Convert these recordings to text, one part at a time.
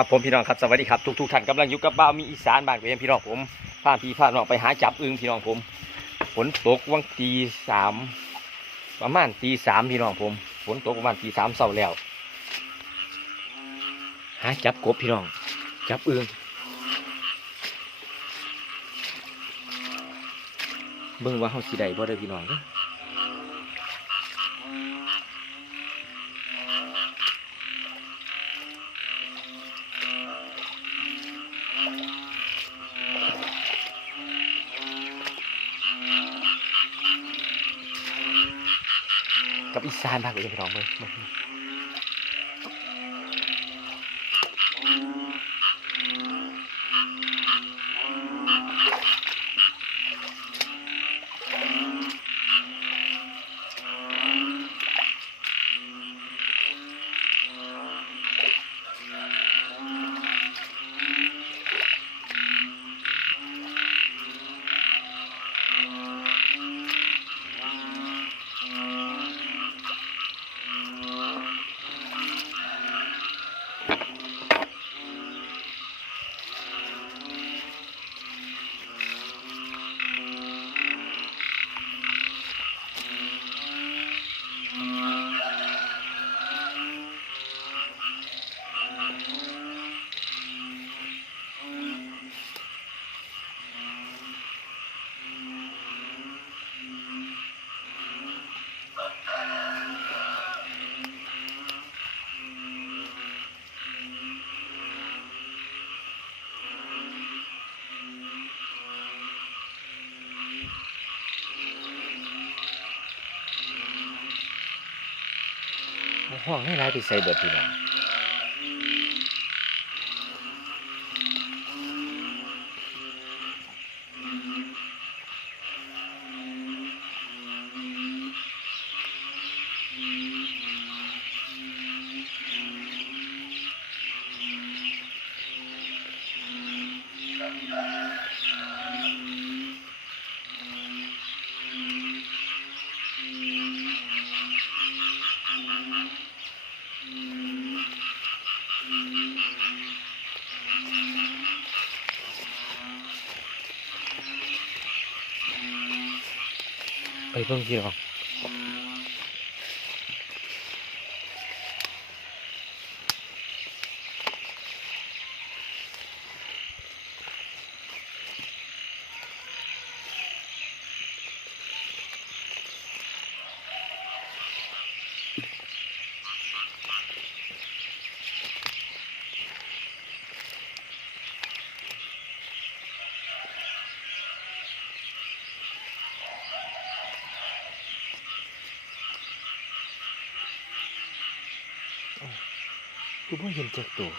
ครับผมพี่น้องครับสวัสดีครับทุกทุกๆท่านกำลังอยู่กับบ้าวมีอีสานบ้านเวียนพี่น้องผมพาพี่พาน้องไปหาจับอึงพี่น้องผมฝนตกวันตีสามประมาณตีสามพี่น้องผมฝนตกประมาณตีสามเศร้าแล้ว หาจับกบพี่น้อง จับอึงเบิ่งว่าเขาสิได้บ่ได้พี่น้องเด้อ อีสานบ้านเวียพี่น้องเบิ่ง ห้องให้ร้ายไปใส่เบิดพี่น้อง ไปเบิ่งพี่น้อง คือบ่เห็นจากตัว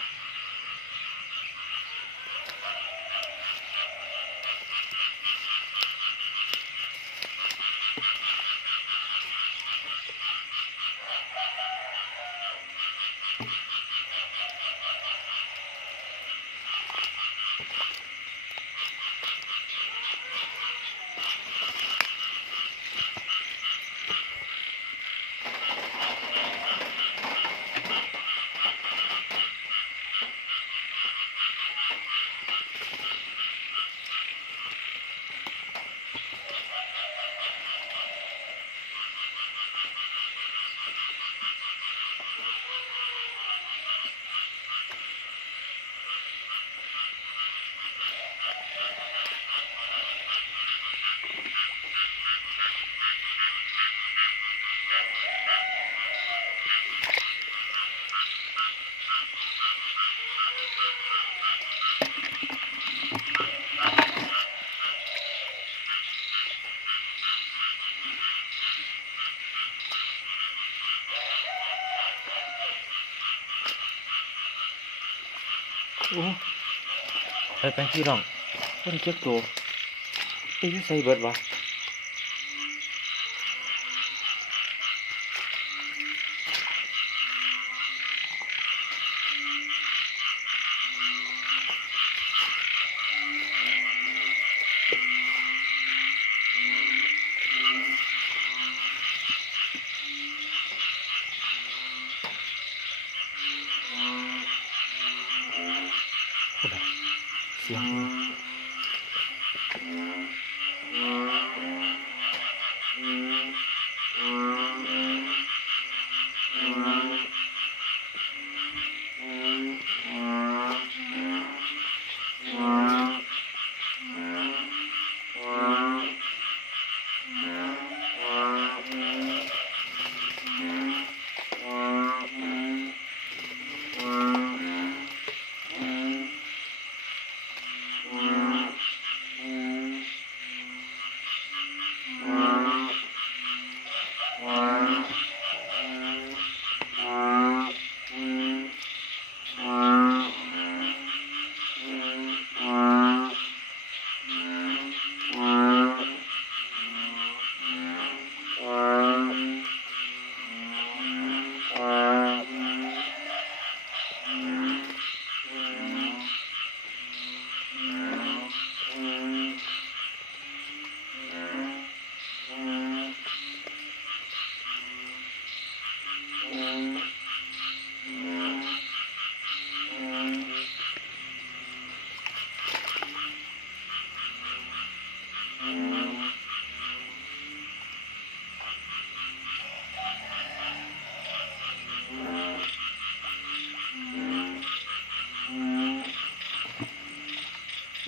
โอ้ ไปไปพี่น้องเพิ่นจักตัวไปอยู่ใส่เบิดวะ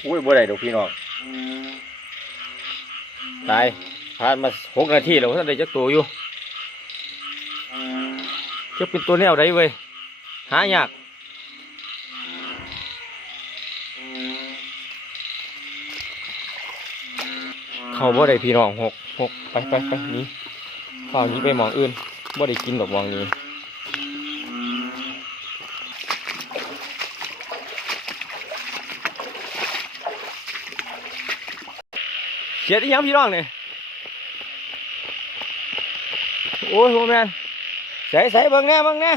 อุ้ยบ่ได้ดอกพี่น้องตายผ่านมาหกนาทีแล้วท่านได้จักตัวอยู่จะเป็นตัวแนวใดเว้ยหายากเข้าบ่ได้พี่น้องหกหกไปไปไปนี้ข้าวนี้ไปมองอื่นบ่ได้กินดอกหมองนี้ ขียดอีหยังพี่น้องเนี่ยโอ้ยโหแมนใส่ใส่เบิ่งแน่เบิ่งแน่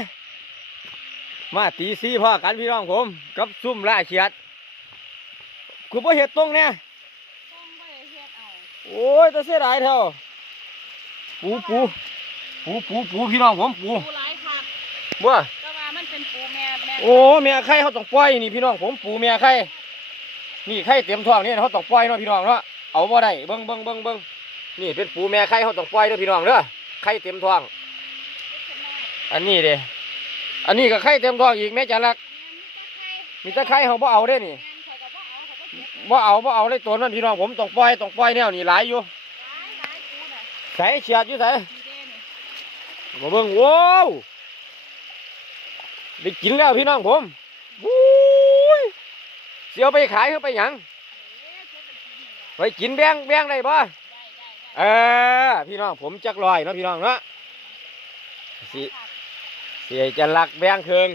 มาตีซีพ่อกันพี่น้องผม กับซุ่มล่าเขียดคุณพ่เห็ดตรงเนี่ยต้องไปเฮ็ดเอาโอ้ยแตะเสียดายเท่าปูปูปูปูปูพี่น้องผมปูปูหลายคักบ่ก็ว่ามันเป็นปูแม่แม่โอ้เมียไข่เขาต้องปล่อยนี่พี่น้องผมปูเมียไข่นี่ไข่เต็มท้องนี่เขาต้องปล่อยเนาะพี่น้องเนาะ เอาบ่ได้เบิ่งเบิ่งเบิ่งเบิ่งนี่เป็นปูแม่ไข่เขาต้องปล่อยเด้อพี่น้องเด้อไข่เต็มท้อง อันนี้เด้อันนี้ก็ไข่เต็มท้องอีกแม่จันลักมีแต่ไข่เขาบ่เอาเด้นี่บ่เอาบ่เอาเลยตัวนั้นพี่น้องผมต้องปล่อยต้องปล่อยแนวนี่หลายอยู่ใส่เฉียดอยู่ใส่มาเบิ่งว้าวได้กินแล้วพี่น้องผมบู๊ยเสียวไปขายเขาไปหยัง ไปกินแบงแบงได้บ่เออพี่น้องผมจักลอยเนาะพี่น้องเนาะสิเสียจะลักแบงเคือง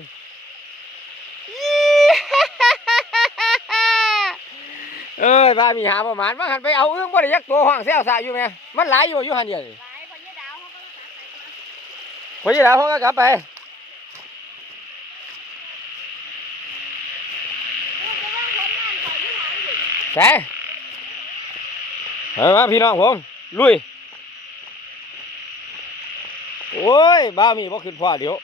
เอ้ยบ้ามีหาประมาณว่าหันไปเอาเอื้องบ่ได้ยักตัวห้องแซวสายอยู่ไหมมันหลายอยู่อยู่หันเดียวนี่พอยี่แล้วเขาก็กลับไปแส เฮ้ยมาพี่น้องผมลุยโอ้ยบ้ามีบ่ขึ้นพ่อเดี๋ยว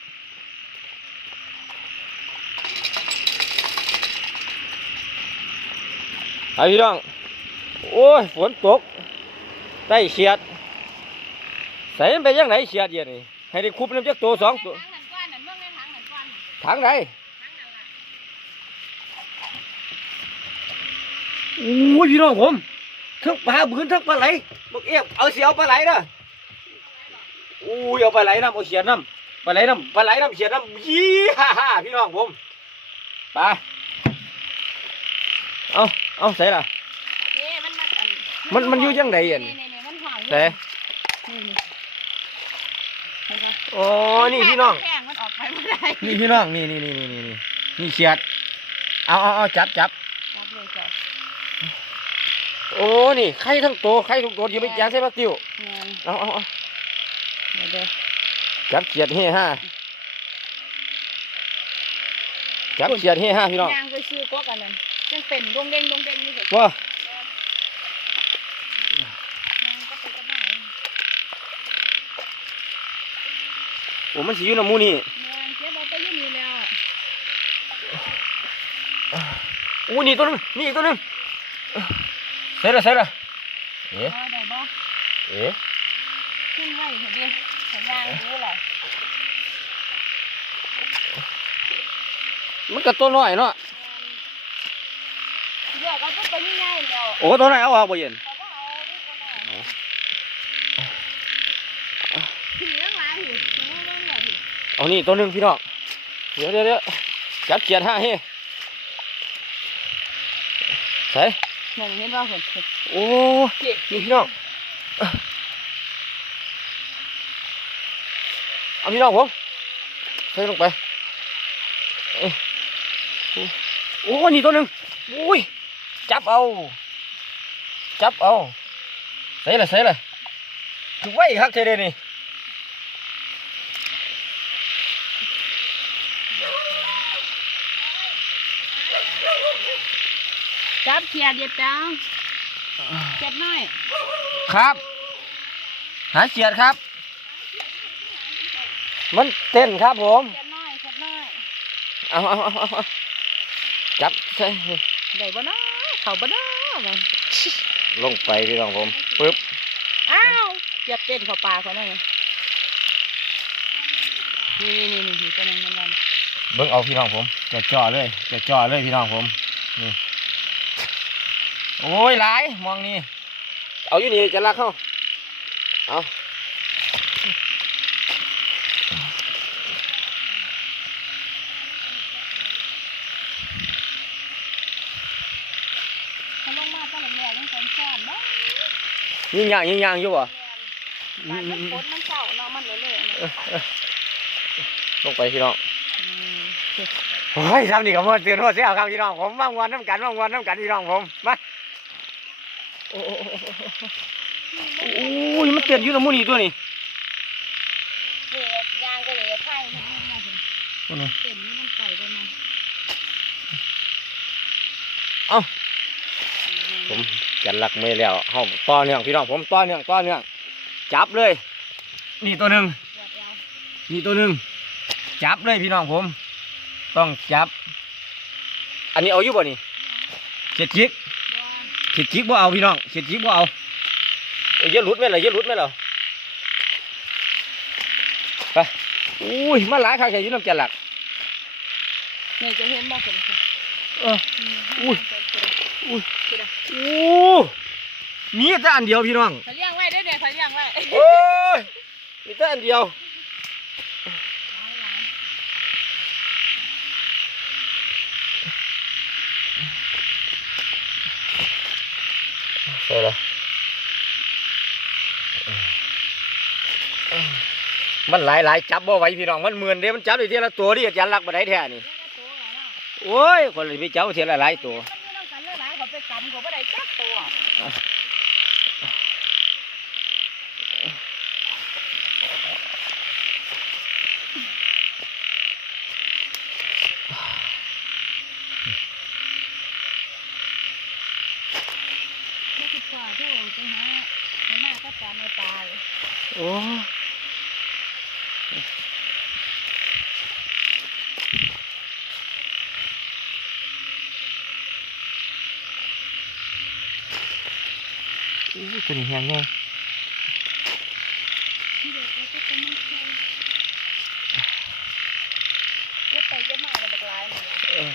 ไปพี่น้อง โอ้ย ฝนตกใต้เฉียด ใส่ไปยังไหนเฉียดเย็นนี่ให้ได้คุบน้ำจักตัวสองตัวถังไหนโอ้ยพี่น้องผม ทั้งปลาบืนทั้งปลาไหลบักเอฟเอาเสียเอาปลาไหลนะโอ้ยเอาปลาไหลน้ำเอาเขียดน้ำปลาไหลน้ำปลาไหลน้ำเขียดน้ำยี่ฮ่าฮ่าพี่น้องผมไปเอาเอาใส่ละมันมันอยู่จังใดอันใส่อ๋อนี่พี่น้องแข้งมันออกไปไม่ได้นี่พี่น้องนี่นี่นี่นี่นี่นี่นี่เขียดเอาเอาเอาจับจับจับเลยจ้ะ โอ้ นี่ไข่ทั้งตัวไข่ทุกตัวอยู่ไปแจงใส่ปลาติวงานเอาเอาเอาเดี๋ยวเดี๋ยวจับเขียดเฮ่ห้าจับเขียดเฮ่ห้าพี่น้องยางไปซื้อกวกอันนั้นยังเป็นดงเด้งดงเด้งนี่เห็นว้ายางก็ไปกระบ้าโอ้มันสีอยู่น้ำหมูนี่งานเจ๊บอกไปอยุ่นี่แล้วอะอู้นี่ตัวหนึงนี่อีกตัวหนึง เสร็จแล้วเสร็จแล้วเอ๊ะอ๋อได้บ่เอ๊ะขึ้นไว้เถอะดิสัญญาณรู้แหละมันก็ตัวน้อยเนาะเดี๋ยวก็ตัวง่ายๆแล้วโอ้ตัวไหนเอาออกบ่เย็นเขาก็เอาที่คนน่ะผีทั้งหลายหิถึงว่าเรื่องอะไรผิดเอานี่ตัวหนึงพี่น้องเดี๋ยวเดี๋ยวเดี๋ยวจับเกียร์ห้าเฮ้ใส่ นึ่งเห็นว่าเห็นโอ้เจ็บนี่พี่น้องเอาพี่น้องผมใส่ลงไปเอ้ยโอ้นี่ตัวหนึ่งอุ้ยจับเอา จับเอาใส่เลยใส่เลยถูกไว้ครับเทเดนี่ จับ เขียดเย็บจังเจ็บน้อย ครับ หาเขียดครับ มันเต้นครับผมเจ็บน้อยเจ็บน้อย เอาเอาเอาเอาจับใส่ได้บ่เนาะเขาบ่เนาะมันลงไปพี่น้องผมปึ๊บอ้าวเจ็บเต้นเข้าปาเขาหน่อยนี่นี่นี่นี่ตัวนึงมันมันเบิ้งเอาพี่น้องผมจะจ่อเลยจะจ่อเลยพี่น้องผมนี่ โอ้ยหลายมองนี่เอาอยู่นี่จะรักเขาเอาเขาลงมาตั้งแต่แรกยังเป็นแซ่บเนาะยิงยางยิงยางอยู่บ่บานมันฝนมันเศร้าเนาะมันเลยเลยลงไปพี่น้องอืมโอ้ยทำนี่กับมันเตือนว่าเสียครับพี่น้องผมว่างวันน้ำกันว่างวันน้ำกันพี่น้องผมมา โอ้โหโอ้ยมันเตือนอยู่ตรงมุนี่ตัวนี้เหลือยางก็เหลือไผ่มันไม่มาถึงตัวนี้เต็มนี่มันใส่ไปมาเอ้าผมจันรักไม่แล้วห้องต่อเนื่องพี่น้องผมต่อเนื่องต่อเนื่องจับเลย นี่ตัวหนึ่งปวดเอวนี่ตัวหนึ่งจับเลยพี่น้องผม ต้องจับ อันนี้เอาอยู่บ่นี่เขียดจิกบัวเขียดจิกบ่เอาพี่น้องเขียดจิกบ่เอาเอ้ยเยอะหลุดไหมล่ะเยอะหลุดไหมล่ะไปอุ้ยมาหลายครั้งใส่อยู่น้ำจันหลักเนี่ยจะเห็นบ่เป็นคนเอออุ้ยอุ้ยคือเด้อโอ้มีแต่อันเดียวพี่น้องเขาเลี้ยงไว้ได้อเนี่ยเขาเลี้ยงไว้โอ้ยมีแต่อันเดียว ใช่ละมันหลายหลายๆจับบ่ไหวพี่น้องมันเหมือนเด้มันจับได้ทีละตัวดิอาจารย์รักบ่ได้แท้นี่โอ้ยคนเลยไปจับทีละหลายตัว มันไม่ต้องกันหลายๆเขาไปกำเขาไม่ได้จักตัว ไม่คิดว่าโทษ ไปหาหัวหน้าก็จานในตายโอ้ตัวนี้แหงไง ที่เด็กเราก็จะไม่ใช่เก็บไปเก็บมาแล้วบักหลายมัน เออ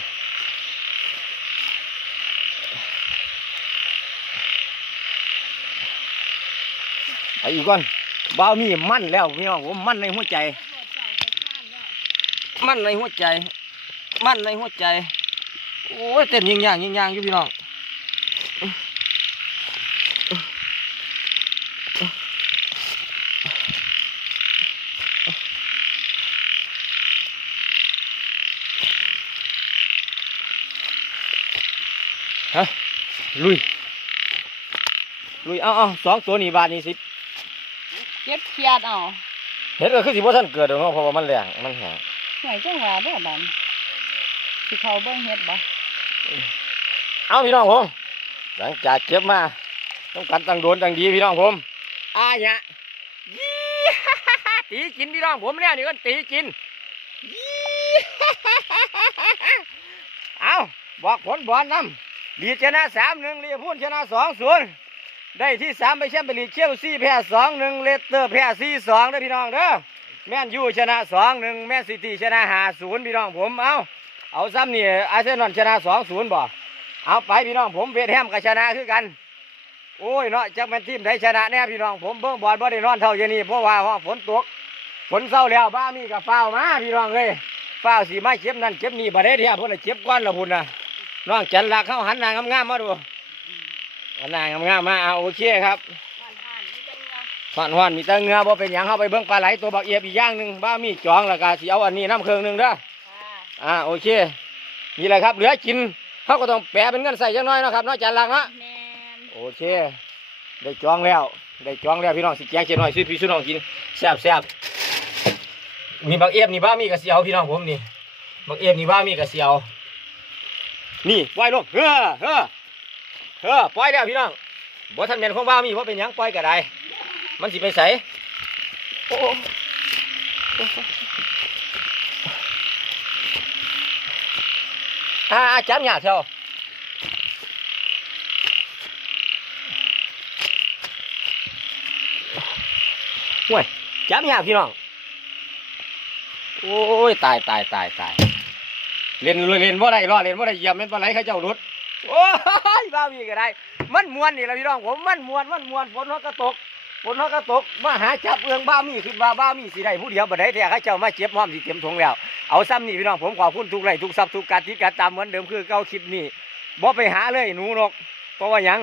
ไปอีกก่อนบ้าวมีมั่นแล้วพี่น้องผมมั่นในหัวใจ มั่นในหัวใจ มั่นในหัวใจโอ้ยเต้นยิงยางยิงยางอยู่พี่น้องฮะลุยลุยเอาเอาสองตัวนี้บาทนี้สิ เก็บเขียดเอาเห็ดก็คือสิบ่ท่านเกิดดอกเนาะเพราะว่ามันแรงมันแห้งหวยจังหวะเด้อบันสิเขาเบิ่งเฮ็ดบ่เอาพี่น้องผมหลังจากเก็บมาต้องกันตั้งโดนตั้งดีพี่น้องผมอาญะยี่ตีกินพี่น้องผมเนี่ยนี่ก็ตีกินยี่เอาบอกผลบอลน้ำลีดชนะสามหนึ่งลีพูนชนะสองศูนย์ ได้ที่สามไปแชมป์ไปลีกเชลซีแพ้สองหนึ่งเลสเตอร์แพ้สี่สองเด้อพี่น้องเด้อแมนยูชนะสองหนึ่งแมนซิตี้ชนะห้าศูนย์พี่น้องผมเอาเอาซ้ำนี่อาร์เซนอลชนะสองศูนย์บ่เอาไปพี่น้องผมเวทแฮมก็ชนะคือกันโอ้ยเนาะจักแม่นทีมไทยชนะแน่พี่น้องผมเบิ่งบอลบ่ได้นอนเท่าเยวนี้เพราะว่าห้องฝนตกฝนเศร้าแล้วบ้ามีกับฟ้าวมาพี่น้องเอ้ยฟ้าวสีมาเจ็บนั่นเจ็บนี่บ่ได้เทียพุ่นน่ะเจ็บก้อนละพุ่นน่ะน้องจันลักเข้าหันน้างามๆมาดู หันหน้างามๆมาเอาโอเคครับผ่านผ่านนี่เป็นไงหวานหวานมีแตะเงือบ่เป็นหยังเข้าไปเบิ่งปลาไหลตัวบักเอียบอีกอย่างหนึ่งบ้ามีจองแล้วก็สิเอาอันนี้น้ำเครื่องหนึ่งเด้อค่ะอ่าโอเคนี่แหละครับเหลือกินเขาก็ต้องแปลเป็นเงินใส่จังน้อยเนาะครับเนาะจันลักเนาะแมนโอเค ได้จองแล้ว ได้จองแล้วพี่น้องสิแจกเจ๊น้อยซื้อพี่ซื้อน้องกินแซ่บแซ่บมีบักเอฟนี่บ้ามีกระเสียวพี่น้องผมนี่บักเอฟนี่บ้ามีกระเสียวนี่ปล่อยลงเฮ้อเฮ้อ เฮ้อปล่อยแล้วพี่น้องบ่ทันแม่นของบ้ามีว่าเป็นยังปล่อยก็ได้ มันสิไปใสโอ้อาจับหยาเถอะห่วยจับหยาพี่น้อง โอ้ย ตายตายตายตายเล่นเล่นว่าได้รอดเล่นว่าได้เยียบเล่นปลาไหลเขาเจ้าหลุดโอ้ บ้ามีก็ได้ มันมวนนี่แหละพี่น้องผมมันมวนมันมวนฝนเขาก็ตกฝนเขาก็ตกมาหาจับเอืองบ้ามีขึ้นมาบ้ามีสิได้ผู้เดียวบ่ได้แต่เขาเจ้ามาเจ็บห้อมสิเต็มทงแล้วเอาซ้ำนี่พี่น้องผมขอบคุณทุกไลค์ทุกซับทุกการติดการตามเหมือนเดิมคือเก้าคลิปนี้บ่ไปหาเลยหนูนกเพราะว่ายัง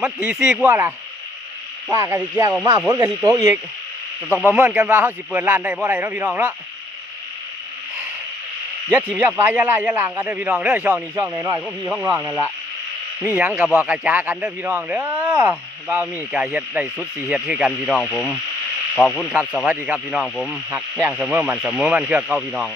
มันตีสี่กว่าล่ะฟ้าก็สิแก้ออกมาฝนก็สิตกอีกต้องประเมินกันว่าเขาสิเปิดร้านได้บ่ได้เนาะพี่น้องเนาะย่าถิ่มย่าฟ้าย่าล่าอย่าล่างกันเด้อพี่น้องเด้อช่องนี้ช่องน้อยๆของพี่ของน้องนั่นแหละ มีหยังกับบอกกระจากันเด้อพี่น้องเด้อบ่าวมีกาเฮ็ดได้สุดสีเฮ็ดคือกันพี่น้องผม ขอบคุณครับสวัสดีครับพี่น้องผมหักแพงเสมอมันเสมอมันเครือเก้าพี่น้อง